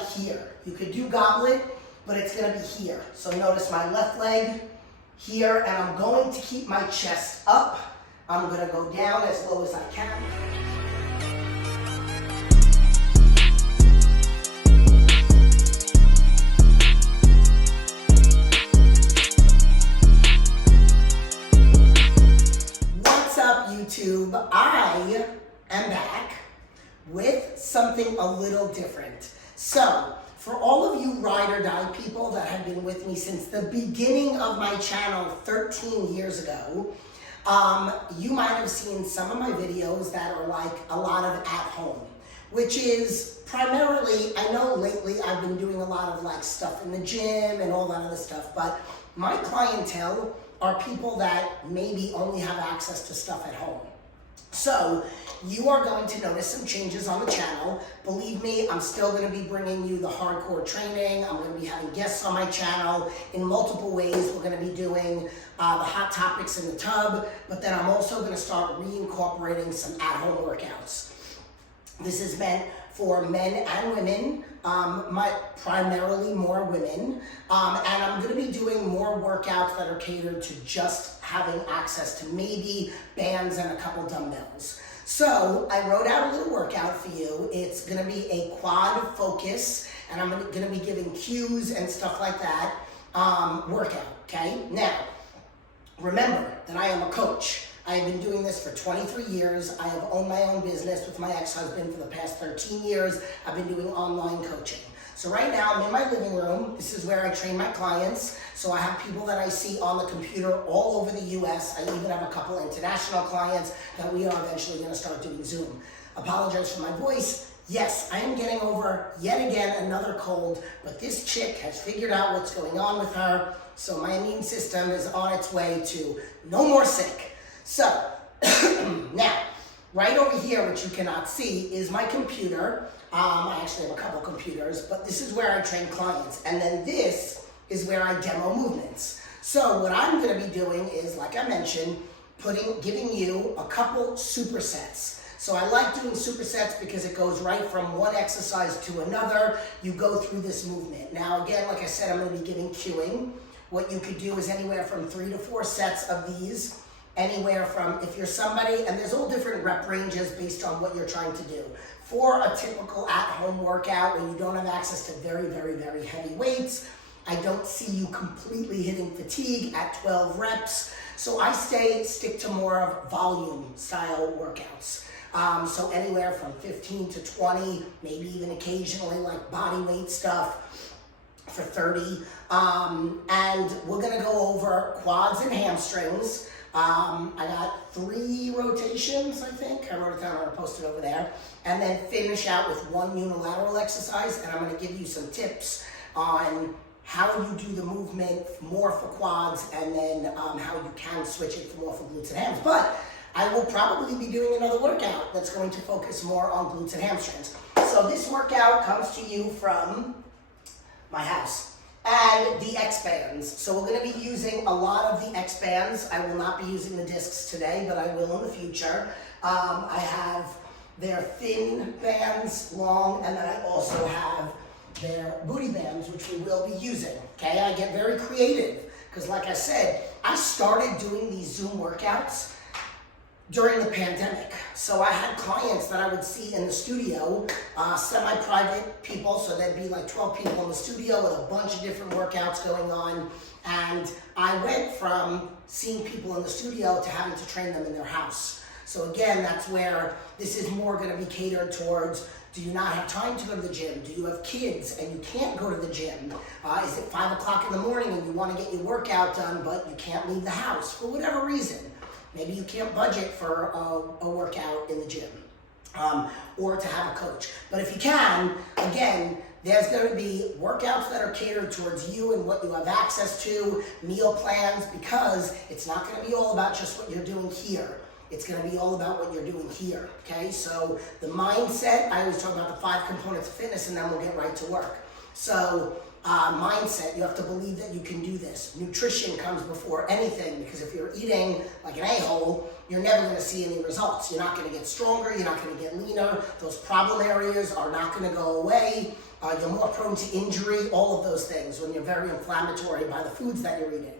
like here. You could do goblet, but it's gonna be here. So notice my left leg here, and I'm going to keep my chest up. I'm gonna go down as low as I can. What's up, YouTube? I am back with something a little different. So, for all of you ride or die people that have been with me since the beginning of my channel 13 years ago, you might have seen some of my videos that are like a lot of at home, which is primarily, I know lately I've been doing a lot of like stuff in the gym and all that other stuff, but my clientele are people that maybe only have access to stuff at home. So you are going to notice some changes on the channel. Believe me, I'm still going to be bringing you the hardcore training. I'm going to be having guests on my channel in multiple ways. We're going to be doing the hot topics in the tub, but then I'm also going to start reincorporating some at-home workouts. This is meant for men and women, primarily more women, and I'm going to be doing more workouts that are catered to just having access to maybe bands and a couple dumbbells. So I wrote out a little workout for you. It's going to be a quad focus, and I'm going to be giving cues and stuff like that workout, okay? Now, remember that I am a coach. I have been doing this for 23 years. I have owned my own business with my ex-husband for the past 13 years. I've been doing online coaching. So right now I'm in my living room. This is where I train my clients. So I have people that I see on the computer all over the US. I even have a couple international clients that we are eventually going to start doing Zoom. Apologize for my voice. Yes, I am getting over yet again another cold, but this chick has figured out what's going on with her. So my immune system is on its way to no more sick. So, now, right over here, which you cannot see, is my computer. I actually have a couple computers, but this is where I train clients. And then this is where I demo movements. So what I'm going to be doing is, like I mentioned, giving you a couple supersets. So I like doing supersets because it goes right from one exercise to another. You go through this movement. Now, again, like I said, I'm going to be giving cueing. What you could do is anywhere from 3 to 4 sets of these. Anywhere from, if you're somebody, and there's all different rep ranges based on what you're trying to do. For a typical at-home workout where you don't have access to very, very, very heavy weights, I don't see you completely hitting fatigue at 12 reps. So I stick to more of volume style workouts. So anywhere from 15 to 20, maybe even occasionally like body weight stuff for 30. And we're gonna go over quads and hamstrings. I got 3 rotations, I think. I wrote it down, I'm gonna post it over there. And then finish out with 1 unilateral exercise, and I'm gonna give you some tips on how you do the movement more for quads, and then how you can switch it for more for glutes and hams. But I will probably be doing another workout that's going to focus more on glutes and hamstrings. So this workout comes to you from my house. And the X bands. So we're going to be using a lot of the X bands. I will not be using the discs today, but I will in the future. I have their thin bands, long, and then I also have their booty bands, which we will be using. Okay, I get very creative because, like I said, I started doing these Zoom workouts during the pandemic. So I had clients that I would see in the studio, semi-private people, so there'd be like 12 people in the studio with a bunch of different workouts going on. And I went from seeing people in the studio to having to train them in their house. So again, that's where this is more gonna be catered towards, do you not have time to go to the gym? Do you have kids and you can't go to the gym? Is it 5 o'clock in the morning and you wanna get your workout done, but you can't leave the house for whatever reason? Maybe you can't budget for a workout in the gym, or to have a coach. But if you can, again, there's going to be workouts that are catered towards you and what you have access to, meal plans, because it's not going to be all about just what you're doing here. It's going to be all about what you're doing here, okay? So the mindset, I always talk about the 5 components of fitness, and then we'll get right to work. So mindset, you have to believe that you can do this. Nutrition comes before anything, because if you're eating like an a-hole, you're never going to see any results. You're not going to get stronger, you're not going to get leaner, those problem areas are not going to go away, you're more prone to injury, all of those things when you're very inflammatory by the foods that you're eating.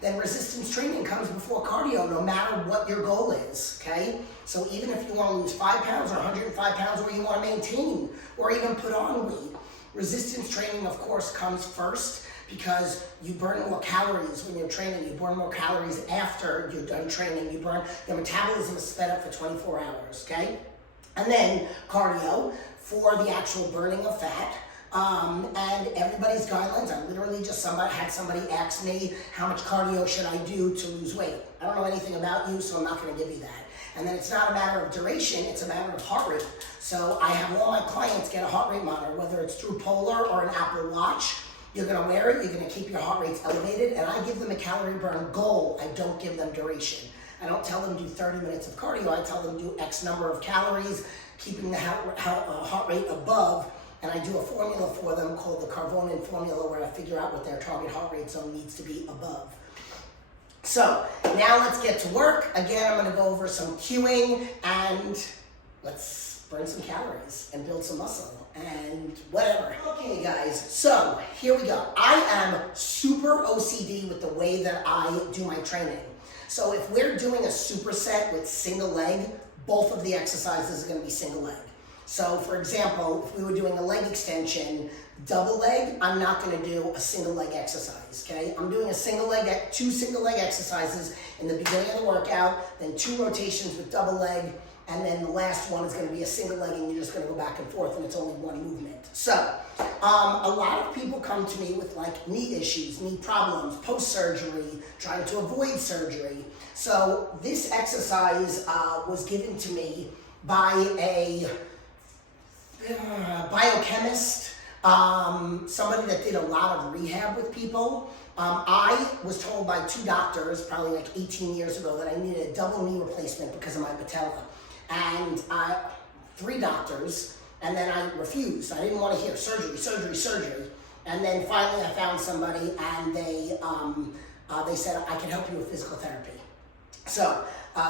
Then resistance training comes before cardio, no matter what your goal is, okay? So even if you want to lose 5 pounds or 105 pounds, or you want to maintain or even put on weight, resistance training, of course, comes first, because you burn more calories when you're training. You burn more calories after you're done training. Your metabolism is sped up for 24 hours, okay? And then cardio for the actual burning of fat. And everybody's guidelines, I literally just had somebody ask me, how much cardio should I do to lose weight? I don't know anything about you, so I'm not going to give you that. And then it's not a matter of duration, it's a matter of heart rate. So I have all my clients get a heart rate monitor, whether it's through Polar or an Apple Watch. You're going to wear it, you're going to keep your heart rates elevated, and I give them a calorie burn goal. I don't give them duration. I don't tell them do 30 minutes of cardio, I tell them do X number of calories, keeping the heart rate above. And I do a formula for them called the Carbonin formula, where I figure out what their target heart rate zone needs to be above. So now let's get to work. Again, I'm going to go over some cueing, and let's burn some calories and build some muscle and whatever. Okay guys, so here we go. I am super OCD with the way that I do my training. So if we're doing a superset with single leg, both of the exercises are going to be single leg. So for example, if we were doing a leg extension, double leg, I'm not going to do a single leg exercise, okay? I'm doing two single leg exercises in the beginning of the workout, then 2 rotations with double leg, and then the last one is going to be a single leg, and you're just going to go back and forth, and it's only one movement. So a lot of people come to me with like knee issues, knee problems, post-surgery, trying to avoid surgery. So this exercise was given to me by a biochemist, somebody that did a lot of rehab with people. I was told by 2 doctors, probably like 18 years ago, that I needed a double knee replacement because of my patella. And 3 doctors, and then I refused. I didn't want to hear surgery, surgery, surgery. And then finally I found somebody, and they said, I can help you with physical therapy. So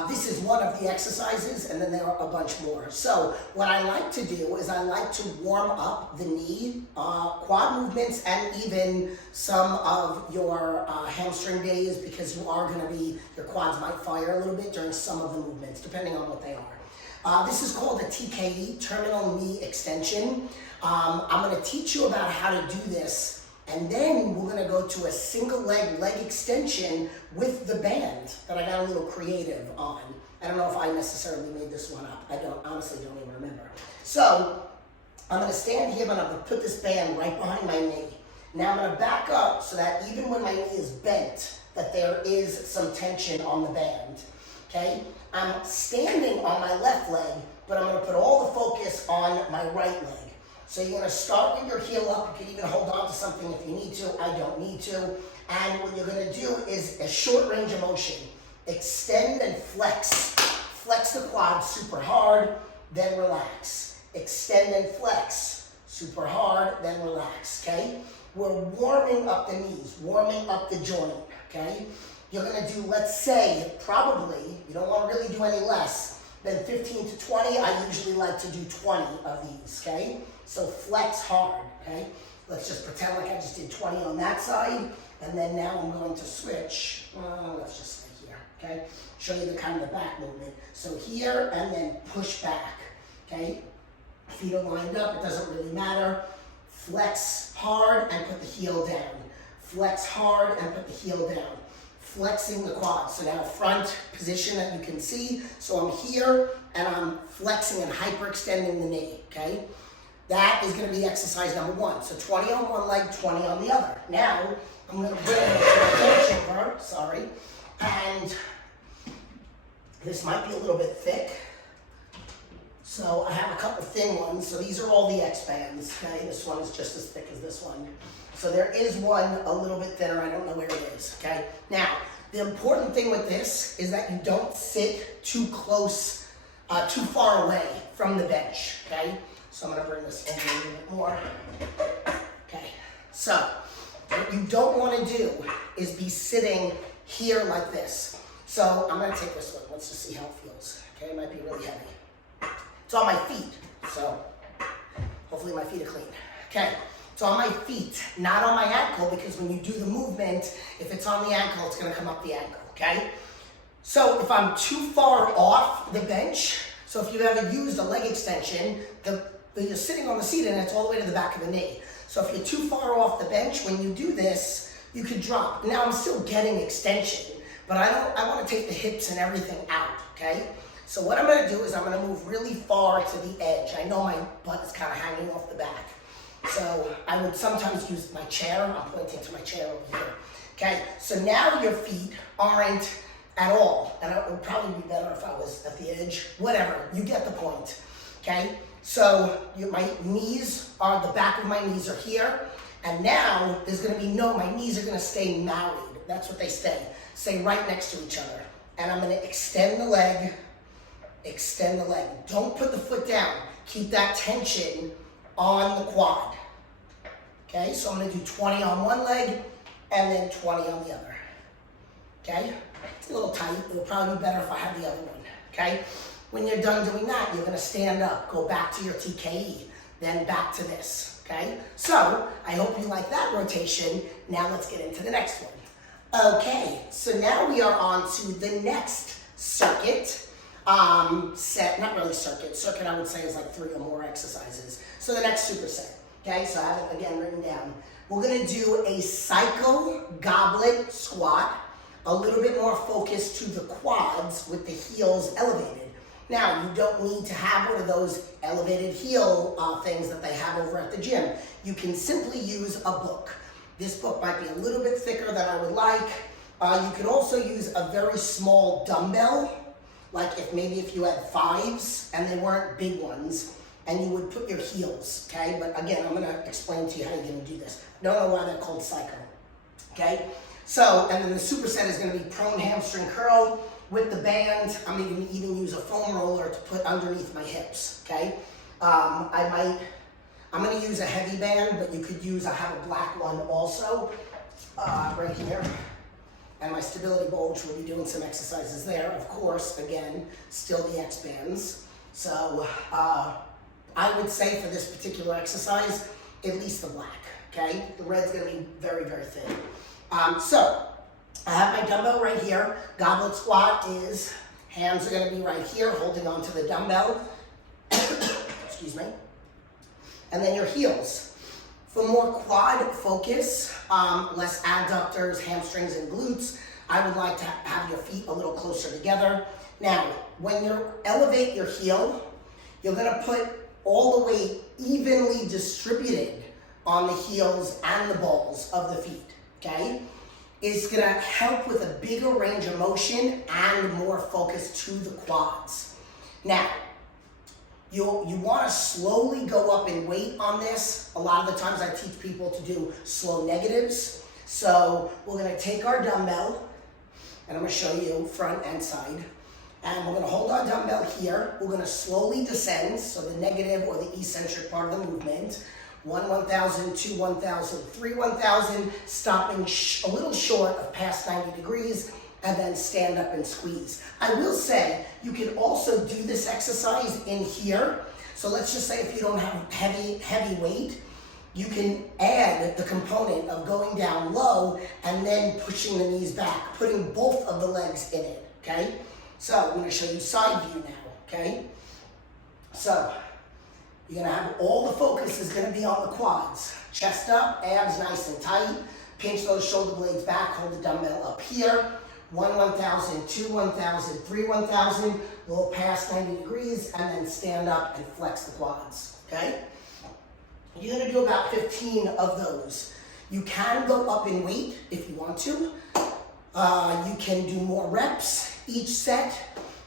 this is one of the exercises, and then there are a bunch more. So what I like to do is I like to warm up the knee, quad movements, and even some of your hamstring days, because your quads might fire a little bit during some of the movements, depending on what they are. This is called a TKE, terminal knee extension. I'm going to teach you about how to do this, and then we're going to go to a single leg extension with the band that I got a little creative on. I don't know if I necessarily made this one up. I honestly don't even remember. So I'm going to stand here, but I'm going to put this band right behind my knee. Now I'm going to back up so that even when my knee is bent, that there is some tension on the band. Okay? I'm standing on my left leg, but I'm going to put all the focus on my right leg. So you're going to start with your heel up. You can even hold on to something if you need to. I don't need to. And what you're going to do is a short range of motion. Extend and flex. Flex the quad super hard, then relax. Extend and flex. Super hard, then relax, okay? We're warming up the knees, warming up the joint, okay? You're going to do, let's say, probably, you don't want to really do any less than 15 to 20. I usually like to do 20 of these, okay? So flex hard, okay? Let's just pretend like I just did 20 on that side, and then now I'm going to switch. Let's just stay here, okay? Show you the kind of the back movement. So here, and then push back, okay? Feet are lined up, it doesn't really matter. Flex hard and put the heel down. Flex hard and put the heel down. Flexing the quads. So now front position that you can see. So I'm here and I'm flexing and hyperextending the knee, okay? That is going to be exercise number 1. So 20 on one leg, 20 on the other. Now I'm going to bring it to the bench over, sorry, and this might be a little bit thick. So I have a couple thin ones. So these are all the X bands, okay? This one is just as thick as this one. So there is one a little bit thinner. I don't know where it is, okay? Now, the important thing with this is that you don't sit too close, too far away from the bench, okay? So I'm gonna bring this over a little bit more. Okay, So what you don't want to do is be sitting here like this. So I'm going to take this one. Let's just see how it feels. Okay, it might be really heavy. It's on my feet, so hopefully my feet are clean. Okay, it's on my feet, not on my ankle, because when you do the movement, if it's on the ankle, it's going to come up the ankle, okay? So if I'm too far off the bench, so if you've ever used a leg extension, you're sitting on the seat and it's all the way to the back of the knee. So if you're too far off the bench, when you do this, you could drop. Now I'm still getting extension, but I want to take the hips and everything out, okay? So what I'm going to do is I'm going to move really far to the edge. I know my butt is kind of hanging off the back. So I would sometimes use my chair. I'm pointing to my chair over here. Okay, so now your feet aren't at all. And it would probably be better if I was at the edge. Whatever, you get the point. Okay, so my knees are, the back of my knees are here. And now there's going to be my knees are going to stay married. That's what they stay right next to each other. And I'm going to extend the leg. Extend the leg. Don't put the foot down. Keep that tension on the quad. Okay, so I'm going to do 20 on one leg and then 20 on the other. Okay, it's a little tight. It would probably be better if I had the other one. Okay, when you're done doing that, you're going to stand up, go back to your TKE, then back to this. Okay, so I hope you like that rotation. Now let's get into the next one. Okay, so now we are on to the next circuit. Set, not really circuit. Circuit, I would say, is like 3 or more exercises. So the next superset. Okay, so I have it again written down. We're going to do a cycle goblet squat, a little bit more focused to the quads with the heels elevated. Now, you don't need to have one of those elevated heel things that they have over at the gym. You can simply use a book. This book might be a little bit thicker than I would like. You could also use a very small dumbbell. Like if you had 5s and they weren't big ones, and you would put your heels, okay? But again, I'm gonna explain to you how you're gonna do this. Don't know why they're called cycle, okay? So, and then the superset is gonna be prone hamstring curl with the band. I'm gonna even use a foam roller to put underneath my hips, okay? I'm gonna use a heavy band, but you could use, I have a black one also, right here. And my stability bulge, will be doing some exercises there. Of course, again, still the X bands. So I would say for this particular exercise, at least the black, okay? The red's gonna be very, very thin. So I have my dumbbell right here. Goblet squat is, hands are gonna be right here, holding onto the dumbbell. Excuse me. And then your heels. For more quad focus, less adductors, hamstrings, and glutes, I would like to have your feet a little closer together. Now, when you elevate your heel, you're gonna put all the weight evenly distributed on the heels and the balls of the feet, okay? It's gonna help with a bigger range of motion and more focus to the quads. Now, you want to slowly go up in weight on this. A lot of the times I teach people to do slow negatives. So we're going to take our dumbbell, and I'm going to show you front and side. And we're going to hold our dumbbell here. We're going to slowly descend, so the negative or the eccentric part of the movement. 1, 1,000, 2, 1,000, 3, 1,000, stopping a little short of past 90 degrees. And then stand up and squeeze. I will say, you can also do this exercise in here. So let's just say if you don't have heavy weight, you can add the component of going down low and then pushing the knees back, putting both of the legs in it, okay? So I'm gonna show you side view now, okay? So you're gonna have all the focus is gonna be on the quads. Chest up, abs nice and tight. Pinch those shoulder blades back, hold the dumbbell up here. 1, 1,000, 2, 1,000, 3, 1,000, a little past 90 degrees, and then stand up and flex the quads, okay? You're gonna do about 15 of those. You can go up in weight if you want to. You can do more reps each set.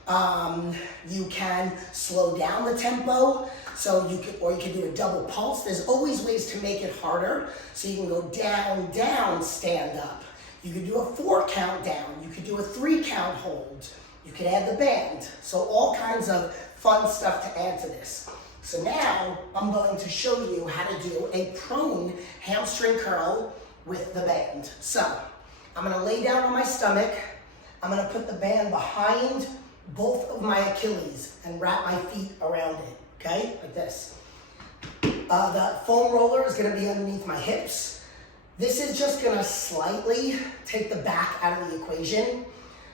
You can slow down the tempo, so you can do a double pulse. There's always ways to make it harder, so you can go down, down, stand up. You could do a 4 count down. You could do a 3 count hold. You could add the band. So all kinds of fun stuff to add to this. So now I'm going to show you how to do a prone hamstring curl with the band. So I'm gonna lay down on my stomach. I'm gonna put the band behind both of my Achilles and wrap my feet around it, okay? Like this. The foam roller is gonna be underneath my hips. This is just gonna slightly take the back out of the equation.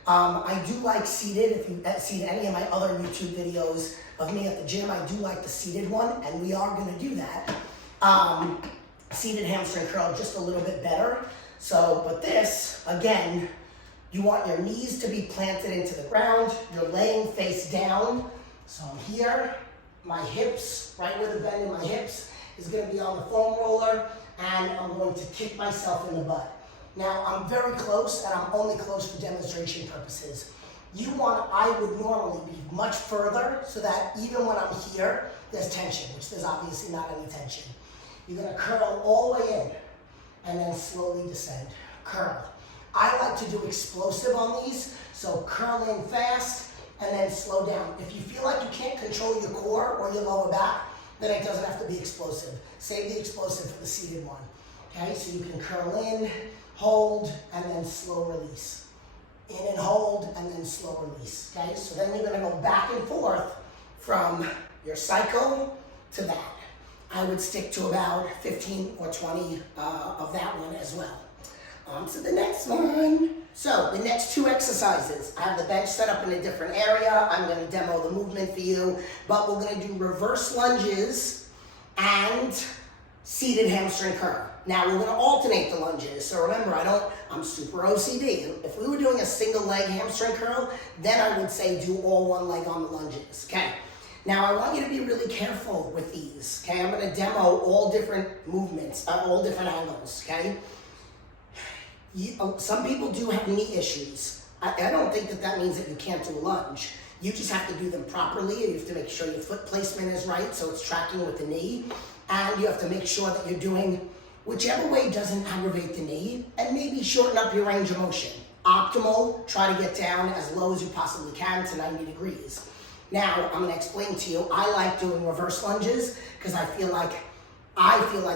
I do like seated. If you've seen any of my other YouTube videos of me at the gym, I do like the seated one, and we are gonna do that. Seated hamstring curl just a little bit better. So, but this, again, you want your knees to be planted into the ground. You're laying face down. So I'm here, my hips, right where the bend in my hips is gonna be on the foam roller, and I'm going to kick myself in the butt. Now, I'm very close, and I'm only close for demonstration purposes. I would normally be much further so that even when I'm here, there's tension, which there's obviously not any tension. You're gonna curl all the way in and then slowly descend. Curl. I like to do explosive on these, so curl in fast and then slow down. If you feel like you can't control your core or your lower back, then it doesn't have to be explosive. Save the explosive for the seated one. Okay, so you can curl in, hold, and then slow release. In and hold, and then slow release. Okay, so then you're gonna go back and forth from your cycle to that. I would stick to about 15 or 20 of that one as well. On to the next one. So the next two exercises, I have the bench set up in a different area. I'm gonna demo the movement for you, but we're gonna do reverse lunges and seated hamstring curl. Now we're gonna alternate the lunges. So remember, I'm super OCD. If we were doing a single leg hamstring curl, then I would say do all one leg on the lunges, okay? Now I want you to be really careful with these, okay? I'm gonna demo all different movements, all different angles, okay? Some people do have knee issues. I don't think that means that you can't do a lunge. You just have to do them properly, and you have to make sure your foot placement is right so it's tracking with the knee, and you have to make sure that you're doing whichever way doesn't aggravate the knee, and maybe shorten up your range of motion. Optimal, try to get down as low as you possibly can to 90 degrees. Now, I'm gonna explain to you, I like doing reverse lunges because I feel like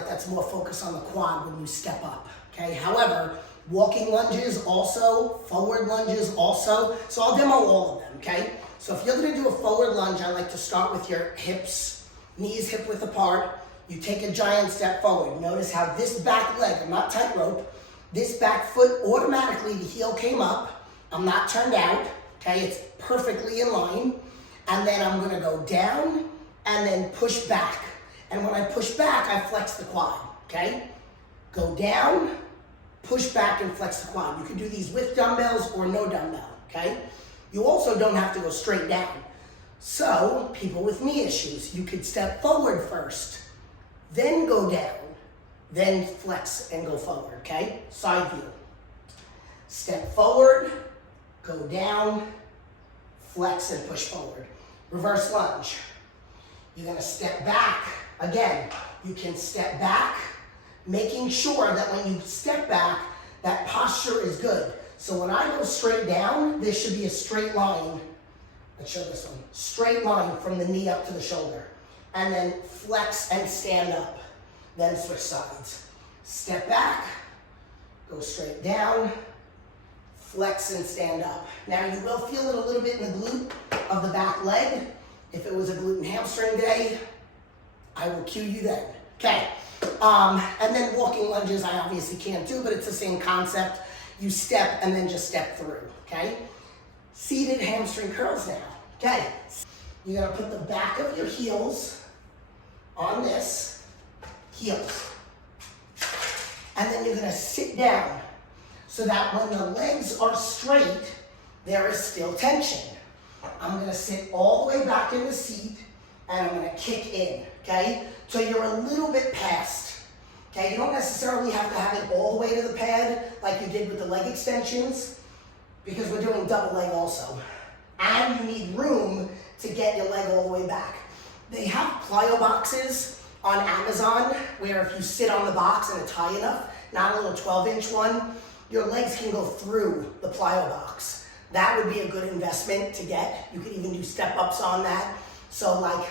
that's more focused on the quad when you step up, okay? However, walking lunges also, forward lunges also, so I'll demo all of them, okay? So if you're gonna do a forward lunge, I like to start with your hips, knees hip width apart. You take a giant step forward. Notice how this back leg, I'm not tightrope, this back foot, automatically the heel came up. I'm not turned out, okay? It's perfectly in line. And then I'm gonna go down and then push back. And when I push back, I flex the quad, okay? Go down, push back and flex the quad. You can do these with dumbbells or no dumbbell, okay? You also don't have to go straight down. So, people with knee issues, you could step forward first, then go down, then flex and go forward, okay? Side view. Step forward, go down, flex and push forward. Reverse lunge. You're gonna step back. Again, you can step back, making sure that when you step back, that posture is good. So when I go straight down, there should be a straight line. Let's show this one. Straight line from the knee up to the shoulder. And then flex and stand up. Then switch sides. Step back, go straight down, flex and stand up. Now you will feel it a little bit in the glute of the back leg. If it was a glute and hamstring day, I will cue you then. Okay. And then walking lunges I obviously can't do, but it's the same concept. You step and then just step through, okay? Seated hamstring curls now, okay? You're gonna put the back of your heels on this, heels. And then you're gonna sit down so that when the legs are straight, there is still tension. I'm gonna sit all the way back in the seat and I'm gonna kick in, okay? So you're a little bit past, okay? You don't necessarily have to have it all the way to the pad like you did with the leg extensions because we're doing double leg also. And you need room to get your leg all the way back. They have plyo boxes on Amazon where if you sit on the box and it's high enough, not a little 12-inch one, your legs can go through the plyo box. That would be a good investment to get. You could even do step-ups on that. So like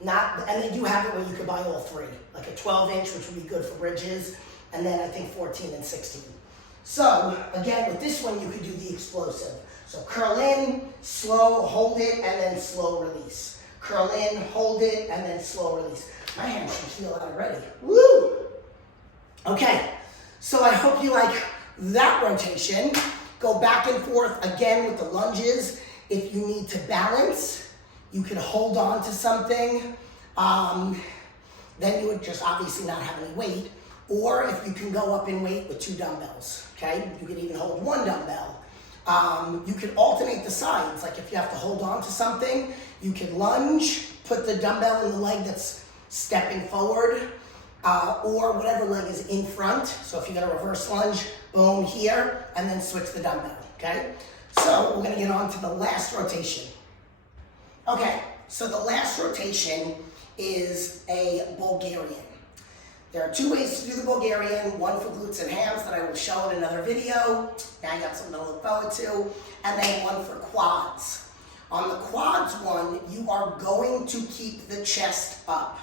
And they do have it where you could buy all three, like a 12-inch, which would be good for bridges, and then I think 14 and 16. So again, with this one, you could do the explosive. So curl in, slow, hold it, and then slow release. Curl in, hold it, and then slow release. My hamstrings feel that already. Woo! Okay, so I hope you like that rotation. Go back and forth again with the lunges. If you need to balance, you can hold on to something. Then you would just obviously not have any weight. Or if you can go up in weight with 2 dumbbells, okay? You could even hold 1 dumbbell. You could alternate the sides. Like if you have to hold on to something, you can lunge, put the dumbbell in the leg that's stepping forward, or whatever leg is in front. So if you're gonna reverse lunge, boom, here, and then switch the dumbbell, okay? So we're gonna get on to the last rotation. Okay, so the last rotation is a Bulgarian. There are 2 ways to do the Bulgarian, one for glutes and hams that I will show in another video. Now you got something to look forward to. And then one for quads. On the quads one, you are going to keep the chest up.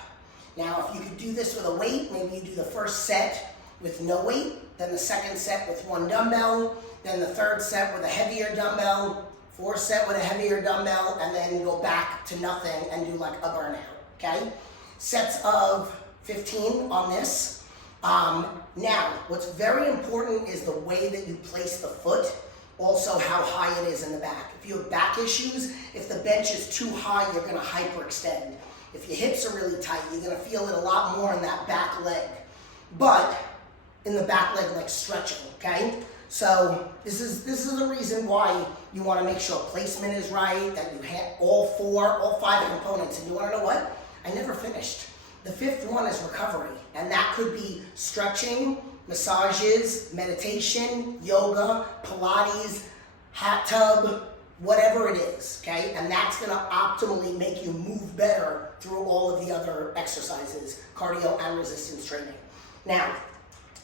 Now, if you could do this with a weight, maybe you do the first set with no weight, then the second set with 1 dumbbell, then the third set with a heavier dumbbell, 4th set with a heavier dumbbell, and then go back to nothing and do like a burnout, okay? Sets of 15 on this. Now, what's very important is the way that you place the foot, also how high it is in the back. If you have back issues, if the bench is too high, you're gonna hyperextend. If your hips are really tight, you're gonna feel it a lot more in that back leg. But in the back leg, like stretching, okay? So this is the reason why you wanna make sure placement is right, that you have all 5 components. And you wanna know what? I never finished. The 5th one is recovery, and that could be stretching, massages, meditation, yoga, Pilates, hot tub, whatever it is, okay? And that's gonna optimally make you move better through all of the other exercises, cardio and resistance training. Now,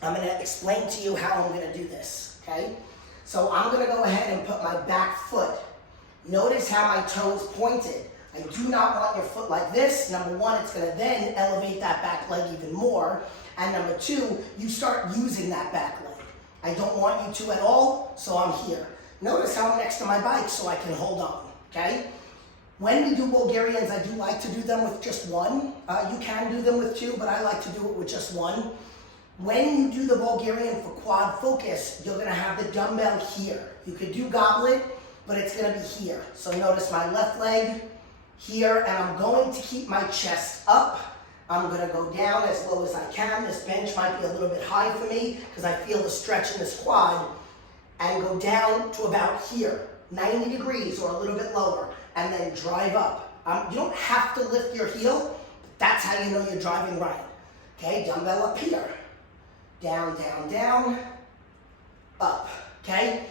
I'm gonna explain to you how I'm gonna do this, okay? So I'm gonna go ahead and put my back foot. Notice how my toes pointed. I do not want your foot like this. Number 1, it's gonna then elevate that back leg even more. And number 2, you start using that back leg. I don't want you to at all, so I'm here. Notice how I'm next to my bike so I can hold on, okay? When we do Bulgarians, I do like to do them with just 1. You can do them with 2, but I like to do it with just 1. When you do the Bulgarian for quad focus, you're gonna have the dumbbell here. You could do goblet, but it's gonna be here. So notice my left leg, here, and I'm going to keep my chest up. I'm gonna go down as low as I can. This bench might be a little bit high for me because I feel the stretch in this quad, and go down to about here, 90 degrees or a little bit lower, and then drive up. You don't have to lift your heel, but that's how you know you're driving right. Okay, dumbbell up here. Down, down, down, up, okay?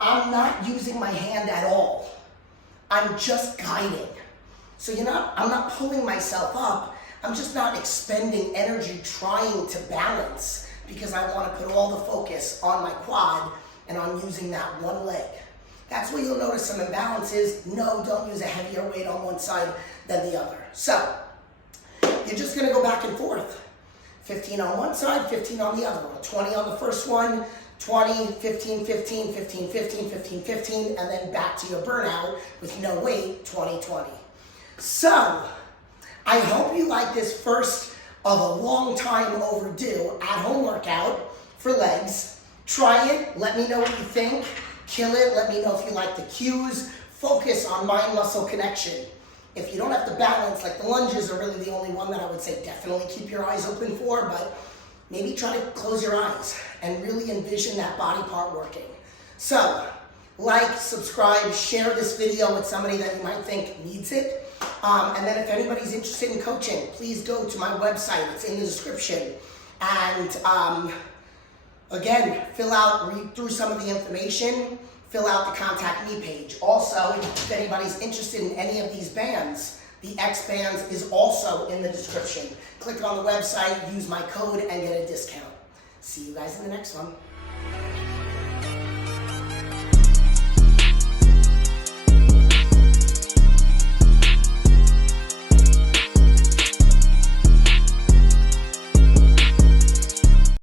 I'm not using my hand at all. I'm just guiding. So I'm not pulling myself up. I'm just not expending energy trying to balance because I want to put all the focus on my quad and on using that one leg. That's where you'll notice some imbalances. No, don't use a heavier weight on one side than the other. So you're just going to go back and forth. 15 on one side, 15 on the other one. 20 on the first one, 20, 15, 15, 15, 15, 15, 15, and then back to your burnout with no weight, 20, 20. So, I hope you like this first of a long time overdue at-home workout for legs. Try it, let me know what you think. Kill it, let me know if you like the cues. Focus on mind-muscle connection. If you don't have the balance, like the lunges are really the only one that I would say definitely keep your eyes open for, but maybe try to close your eyes and really envision that body part working. So, like, subscribe, share this video with somebody that you might think needs it. And then if anybody's interested in coaching, please go to my website. It's in the description. And again, read through some of the information, fill out the contact me page. Also, if anybody's interested in any of these bands, the X Bands is also in the description. Click on the website, use my code, and get a discount. See you guys in the next one.